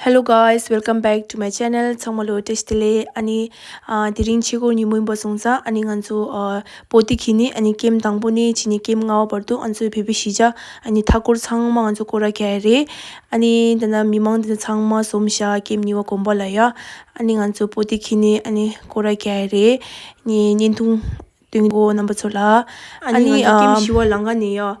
Hello guys, welcome back to my channel. Changmalo testile ani diring chigo ni muimbo sungsa ani nganchu poti khini ani kem tangboni chini kem ngaw partu anchu phebi shija ani thakur changma anchu kora kyaire ani dana mimang de changma somsha kem niwa kombala ya ani nganchu poti khini ani kora kyaire ni nintung tingo number chola ani kem shiwa langa ni ya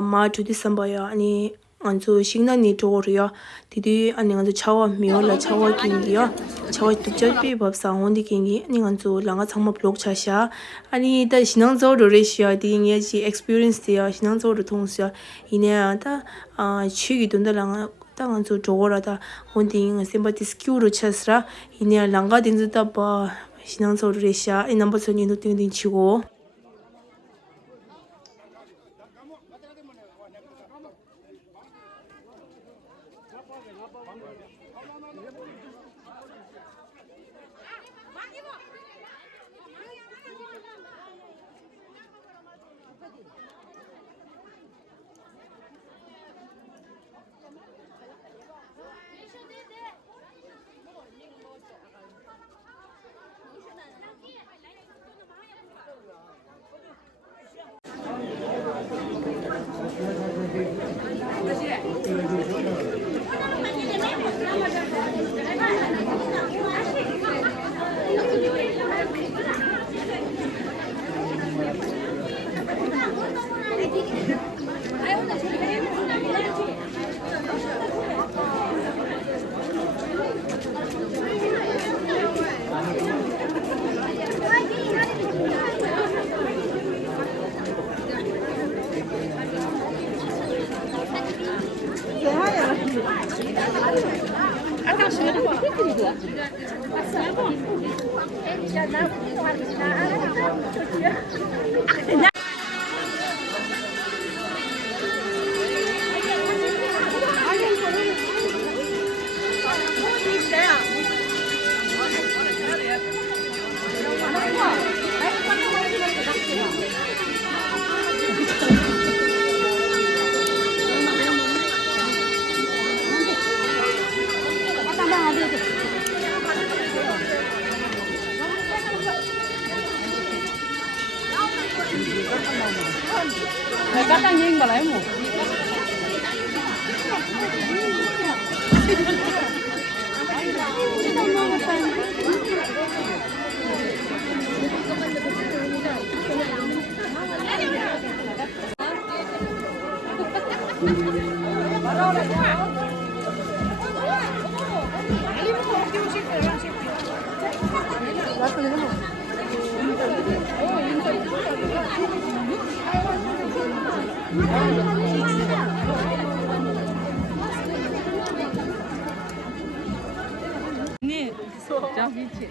ma to December ya ani anzu shingna ni torio didi ani anzu chawa mio la chawa kingi ya chawa tukja pi bab sa hondi kingi ani anzu langa changma blog chasha ani da sinang zo ro resha di nge ji experience dia sinang zo ro thongsia ine da chigi dunda langa ta anzu jogora da hondi ng sympathy skill ro chasra ine langa dinzu da ba sinang zo ro resha 이 넘버 선이 너 띵띵 치고 Cắt đang nhìn vào lấy một 니 장비치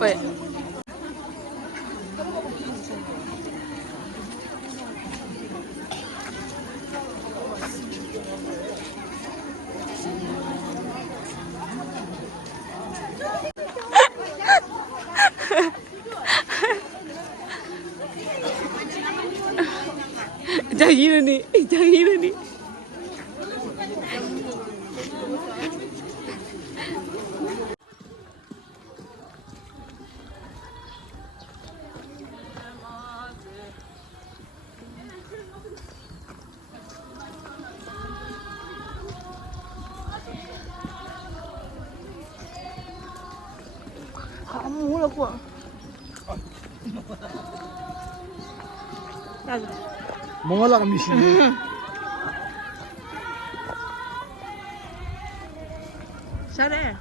왜? 장이르니 장이르니 몰라 봐. Mongala kami sini. 잘해.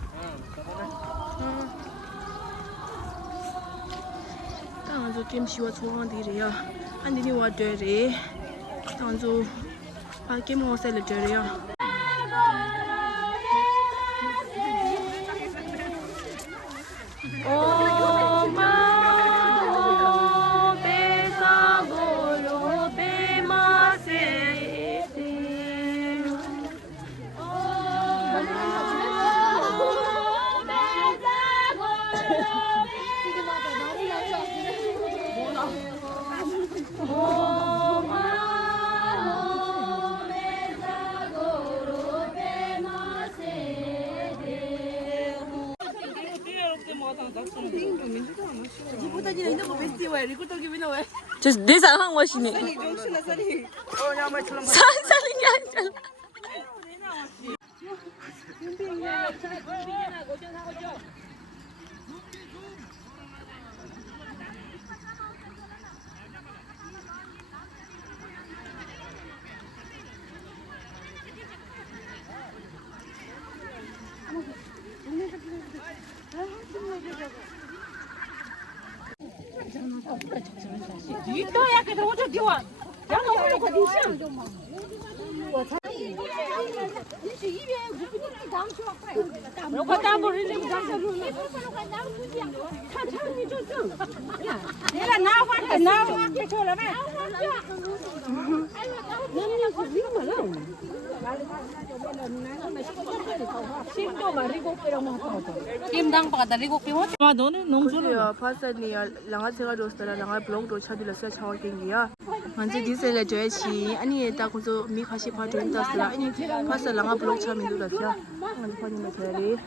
당주 좀 쉬워 좋아하는데요. 안디니 와더리. 당주 밖에 뭐 살려줘요. 엄마 배가 고로 내 상황 멋이니. 산살인이 아니잖아. 김당 바다 리고 피워. 아 너는 농촌은 그래요. 파스니야 랑아체가 줬더라. 랑아 블록도 차들었어요. 차와경이야. 먼저 디셀에 줘야지. 아니 딱 그저 미카시 파트는 땄어라. 아니 파스 랑아 블록 차면 들었어요. 아니 파니면 돼야지.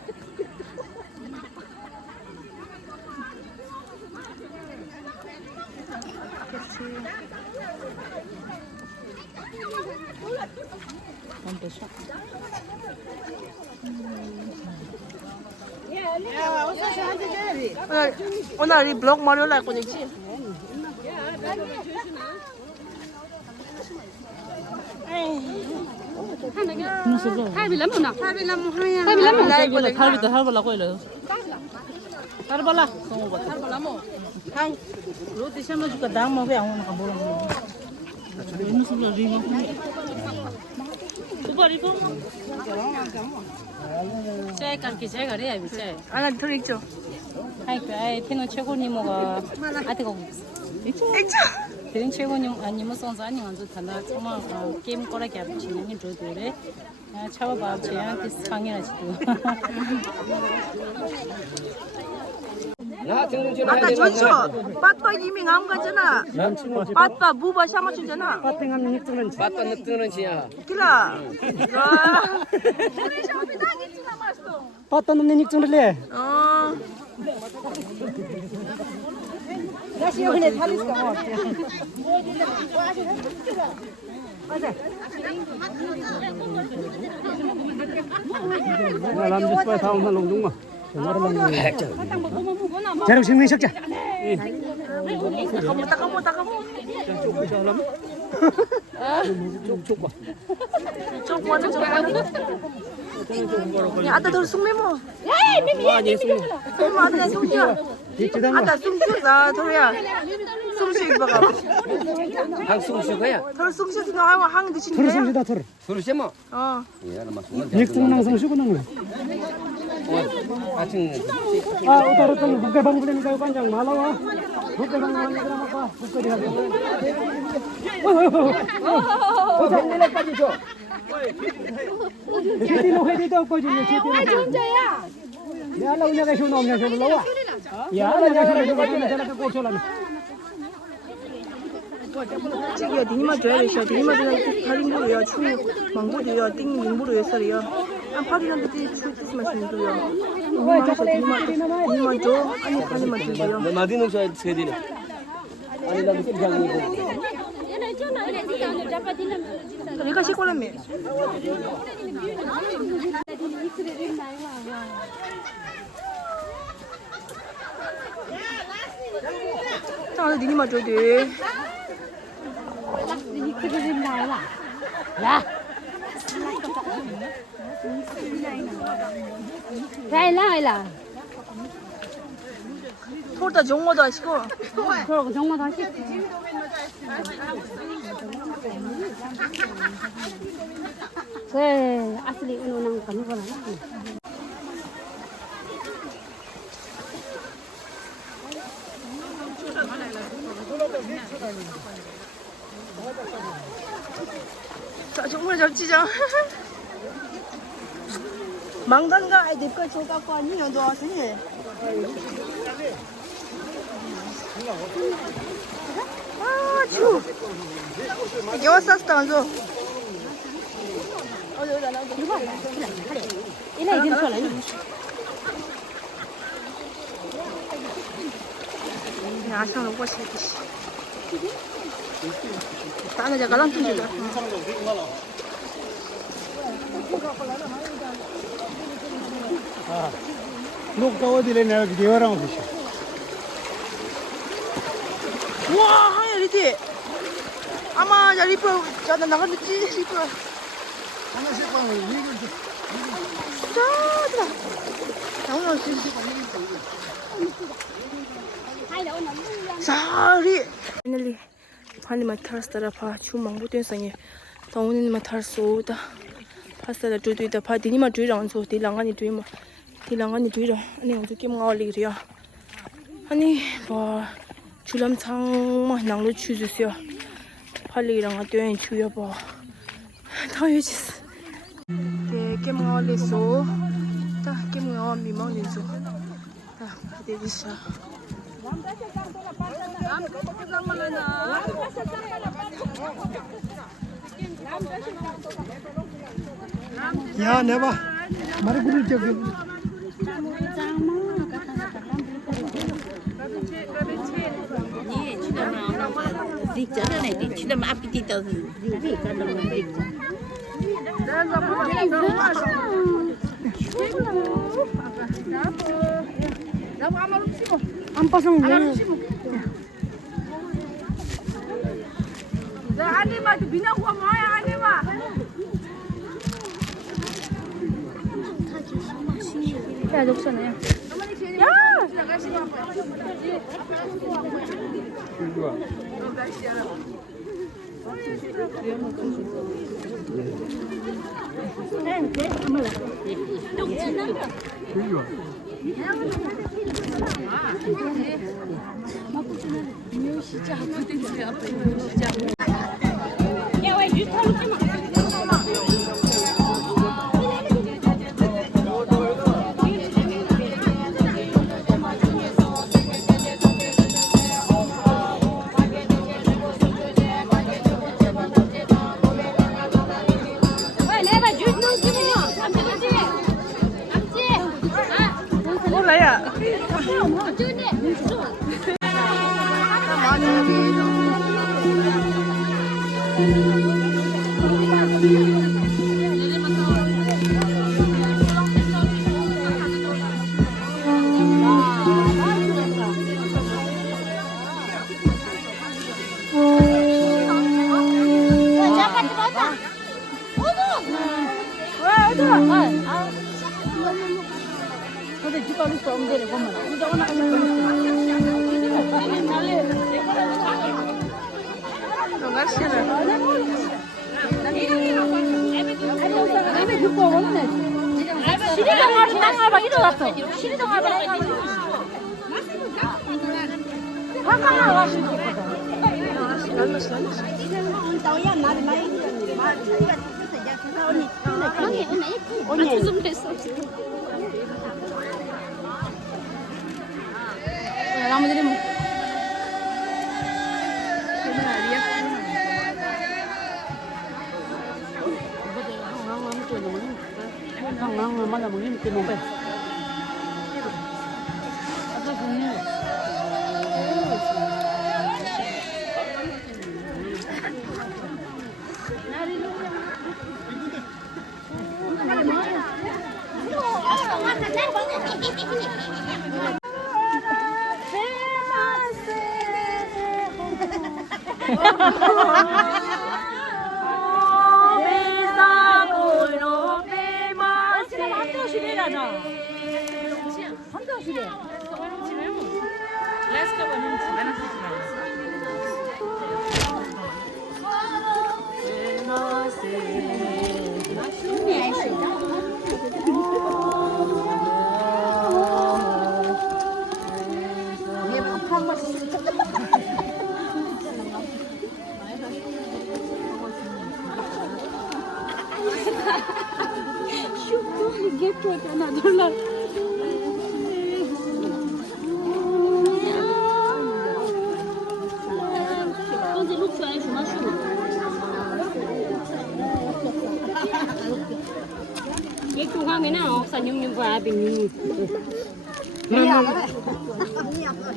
오늘 이 블록 마련 할 거지. 할비 람무나. 할비 람무 하야. 할비 람무 할비 할비도 할발라고 이래. 할발라. 할발라모. 한 로티 샤마 줄까 당 먹어 안 오는 거 모르는. 무슨 소리야? 그거리고. 제 깎기 제가 해야 비제. 하나 더 있죠. 아이 티노 최고님가 아티고. 있죠. 대인 최고님 아니면 선사 아니 완전 달라 정말 게임 거라게 아버지님 저도래 차와봐 제한테 상해하시고 아까 전쇼 빠빠 이미 안 가잖아. 빠빠 무바 샤마 주잖아. 빠땡 하면 닉트는 Patah netunan siya. 길라. 빠따 놈네 닉트는래. 어. 다시 여기네 탈리스가 뭐. 남자 스파이 다운 날 농동마. 자력 생명 식자. 따가워. 쪽 야, 아따 더 숙매모. 아따 숙이야. 아따 숙이야. 더야. 숨쉬기 봐가. Hang sungsu kaya. 더 숨쉬지 나 항 드시는 토르 거야? 성시다 토르. Terus siya mo. 어. Iya, nama sungan. 닉트는 성시고 나는. Ating 아, 우다르던 국가방 부리니까 관장 말아와. 국가방 하니까 막아. 국가리 하고. Nilagpadi jo. 제대로 해도 거지네. 제대로. 혼자야. 야라 우냐가 쇼 나오냐 쇼 나와. 야라 냐가 쇼 나오냐 저렇게 고쳐라네. 지기야 니마 줘야 되셔. 니마 줘야 파린부로요. 추 망부로요. 띵 민부로요. 썰이요. 안 파리는데 추 뜻 마시는 거요. 니마 줘. 아니 파리만 주세요. Madinong siya sa din. Ano lang gusto diyan mo. 내가 시골라며. 자, 니마 줘야 돼. 라이라. 토르다 정모도 하시고. 그러고 정말 다시. 그 asli unang kanu wala na. 자, 정말 잘 치자. 망단가 아이들 거 저거 갖고 아니요, 너 하세요. 아, 추. 여왔었다, 완전. Ina idin sola ni. nhà sang nó qua xe thì ta này cái lăng tung gì đó लोग तो दिले ने देवरा में फिश 와 하야 리티 아마 야 리프 자나 나가는 찌 리프 하나씩 봐 이거 자다 나오나 지 사리 finally pani ma thars tara pha chu mangbu ten sange tawnin ma thar so da phasa da tu da pha dini ma tui rang so ti langa ni tui ma ti langa ni tui ra ani ang chu kim ngaw li ria ani ba chulam chang ma nang lu chu ju sia pha li rang a tuen chu ya ba ta yu chi ke kim ngaw li so ta kim ngaw mi mang ni so ta de bi sa या नेबा मारे गुरु जग 안 pasang Anima tu bina gua mai anima. Ya doksan ya. Ya.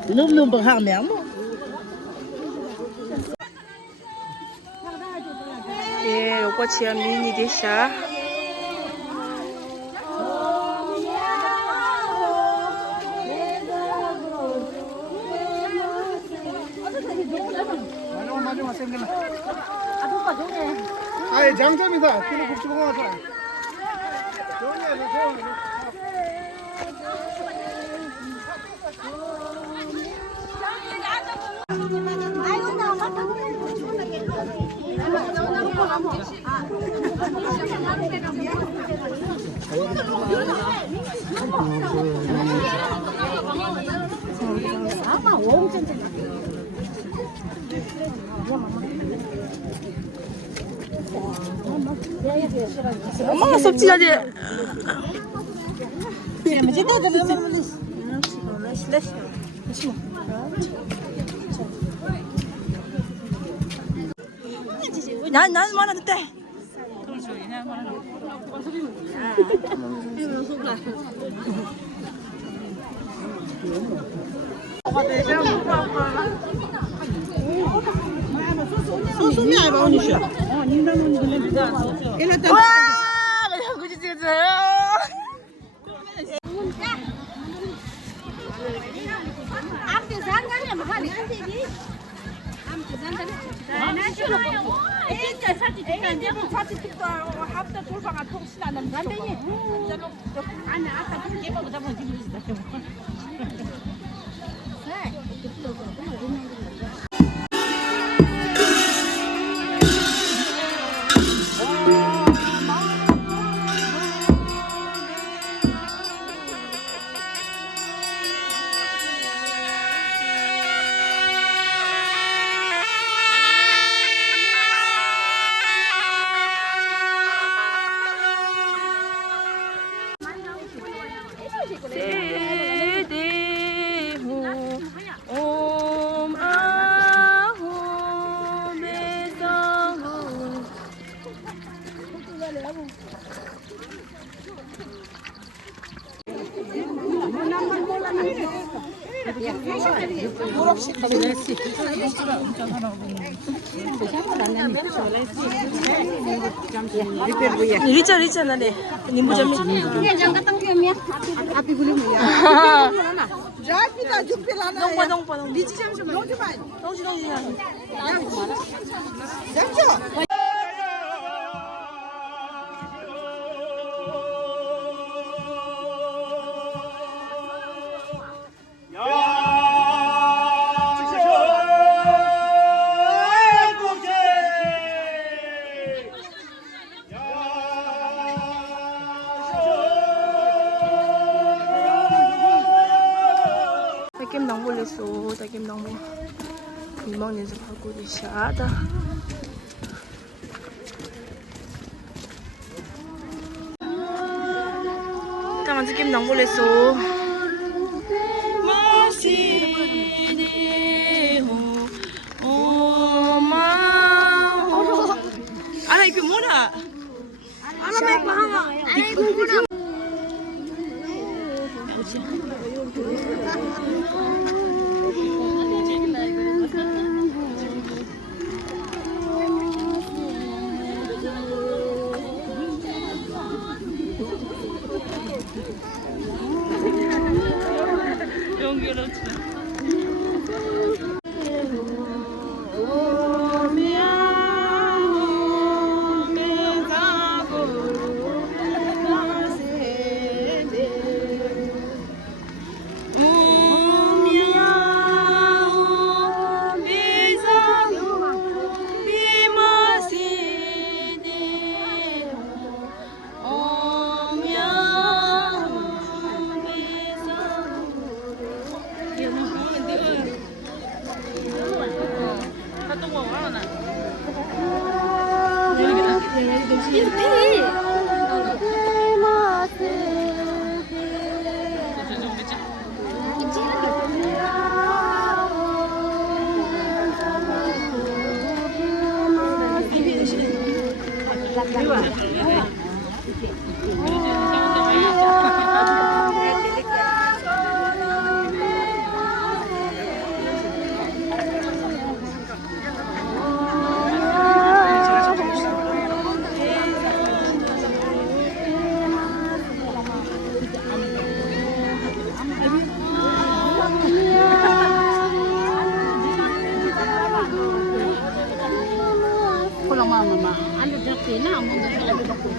Lúc lương bậc hàng ném 过去迷你的虾。 아, 장점이다. 키로 국수 먹어서. 엄마가 섭취하지. 난 말하는데. 소스미 알바 오니쇼. 와, 그냥 그지 찍었어요. 리짜 나네. 님부 점이. 동파. 리치 잠시만. 동지. Takim nang boleh so, takim nang mo. Imang ni sa aku di syada. Taman takim nang boleh so. Masih di oh ma. Ana ipi muna. Ana mek mahanga. Ana ipi muna. mama. Alu drakte na mo alu drakte.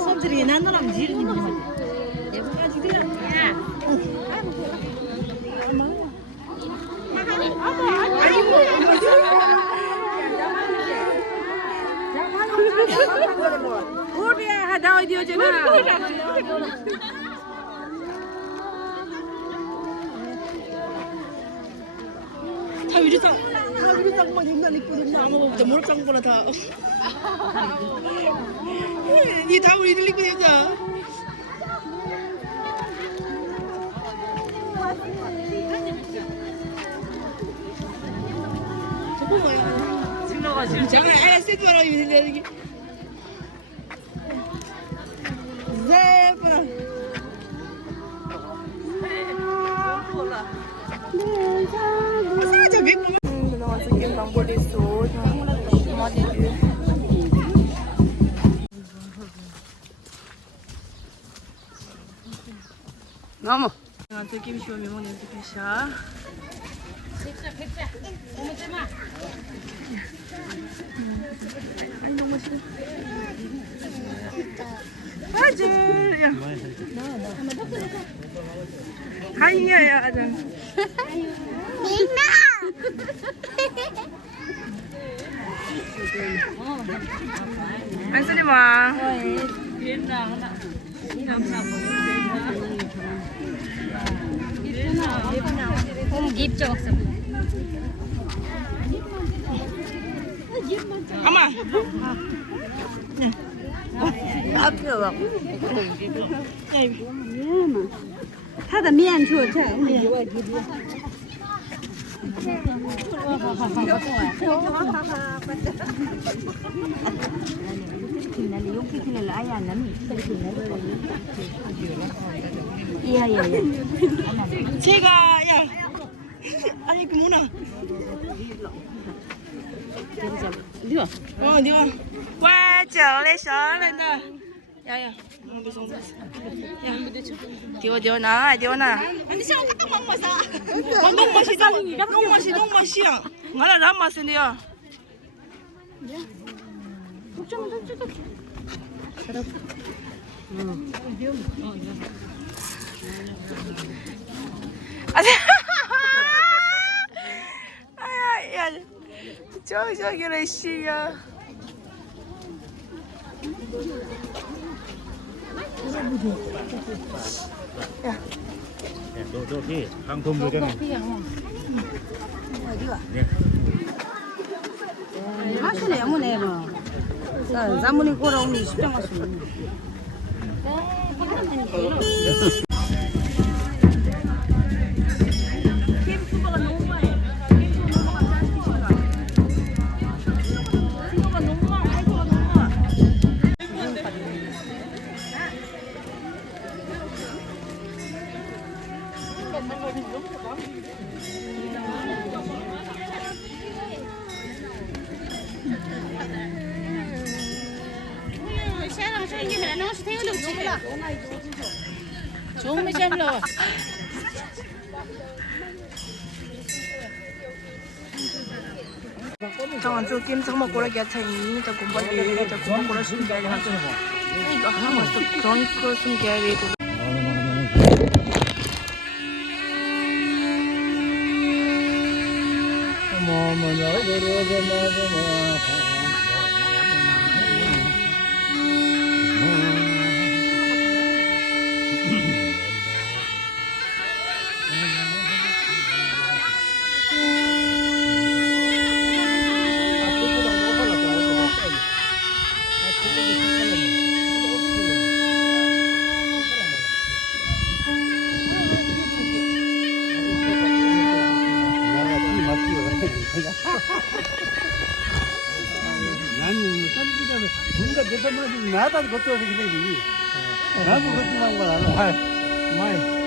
손들이 난 사람 지르니 뭐 예쁘게 지르라. 우리야 하다 어디 오잖아. 다 위리장만 인간 있거든요. 아무것도 모르장 거라 다. 니다 우리 들리고 여자. 저거 뭐야? 질러가지고. 장난 아예 쓰지 마라 이 들리기. 예쁘다. 사자 몇 번. 나와서 게임 방법이 있어. 많이 너무. Game show memang ni Kisha. Hajar ya. Hai ya ada. Ansa ni ma. Ama. 앞으로. 他的面出菜，제가 야. 아니 그 뭐나. 네가. 네가. 와, 酒嘞啥来的？呀，不送。呀，丢拿，丢拿。你想我弄么啥？我弄么是弄么香？我那让么是的呀？哎呀，这个来洗呀。 야, 저기 상품 도장에. 하시네 뭐네 뭐. 자, 자문이 거라 오늘 십장 하시네. 좋은 거 잘 정한 저 게임 정말 고라 개차이 저 공부리 저 공부 고라 숨겨야 돼. 이거 하면 또 그러니까 숨겨야 돼. 나도 그것도 그래. 나도 그것만 걸 알아. 하이. 마이.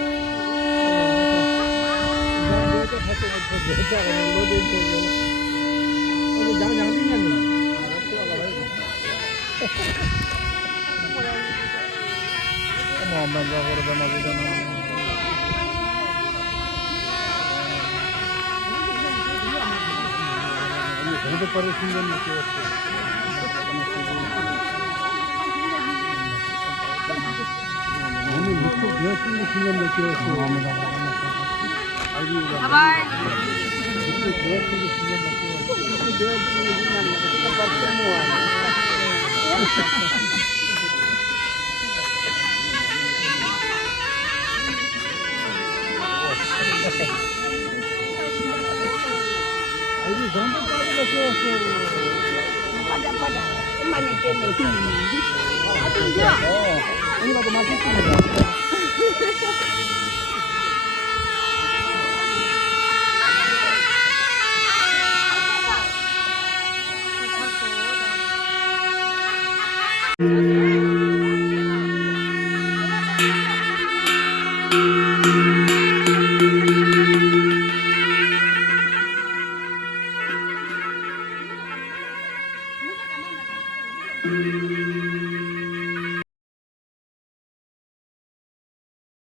Thank you.